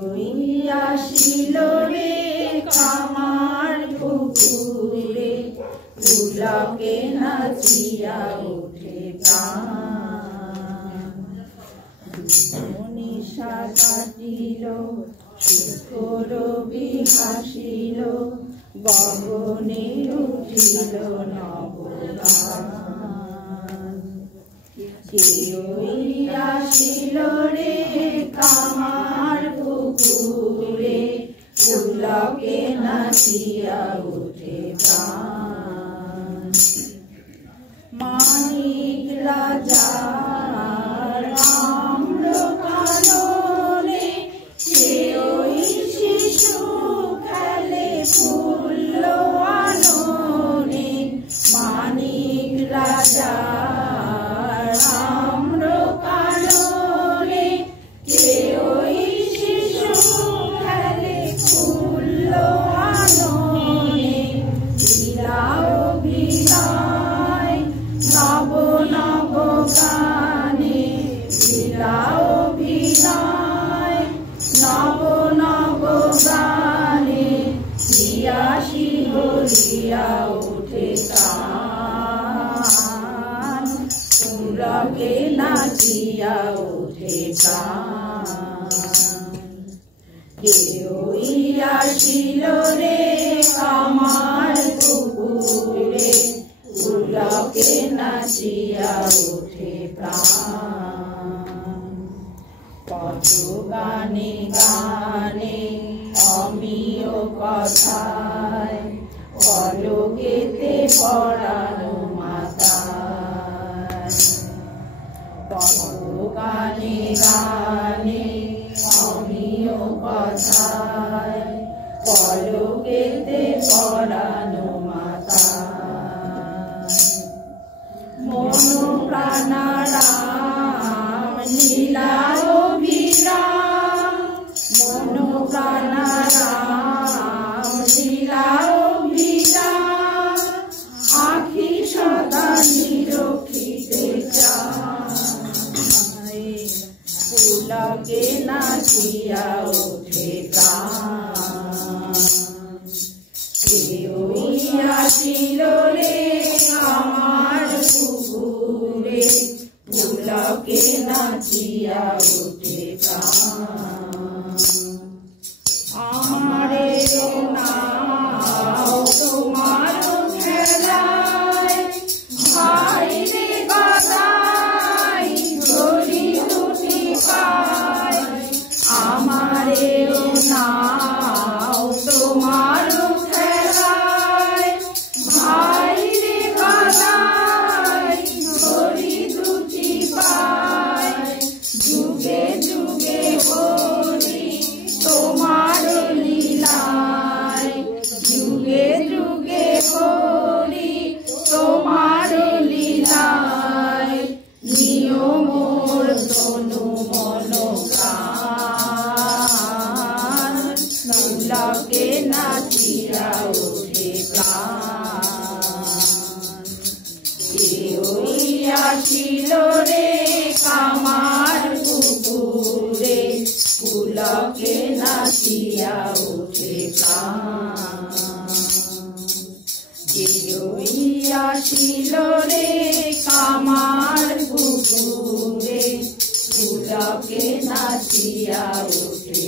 ওই আসিল রে কামার পুকুরে, পুলকে নাচিয়া ওঠে প্রাণ। নিশা কাটিল সুখ রবি হাসিল, গগনে উঠিল নবগান। কে ওই আসিল রে কামার পুকুরে, পুলকে নাচিয়া ওঠে প্রাণ। মানিক রাজা রাম্র কাননে, সে ওই শিশু খেলে ফুল্ল আননে। মানিক রাজা রাম্র কাননে, সে ওই শিশু খেলে ফুল্ল আননে। বিলাও বিদায় নব নব গানে, বিলাও বিদায় নব নব গানে। রিয়াসি বলিয়া ওঠে প্রাণ, পুলকে নাচিয়া ওঠে প্রাণ। কে ওই আসিল রে কামার পুকুরে, পুলকে নাচিয়া ওঠে প্রাণ। কত গানে গানে অমিয় কথায়, পলকেতে পড়ানো মাতায়। কত গানে গানে অমিয় কথায়, পলকেতে পড়ানো মাতায়। মন প্রাণারাম লীলায় অভিরাম, মন প্রাণারাম লীলায় অভিরাম। আখি সদা নিরখিতে চায়, পুলকে নাচিয়া ওঠে প্রাণ। কে ওই আসিল রে কামার পুকুরে, পুলকে নাচিয়া ওঠে প্রাণ। আমারে নাও তোমার খেলায়, ভাই রে গদাই ধরি দুটি পায়। আমারে নাও তোমার খেলায়, ভাই রে গদাই ধরি দুটি পায়। যুগে যুগে হরি তোমার লীলায়, যুগে যুগে হরি তোমার লীলায়। নিয় মোর তনু মন প্রাণ, পুলকে নাচিয়া ওঠে প্রাণ। কে ওই আসিল রে কামার পুকুরে, পুলকে নাচিয়া ওঠে প্রাণ। কে ওই আসিল রে কামার পুকুরে, পুলকে নাচিয়া ওঠে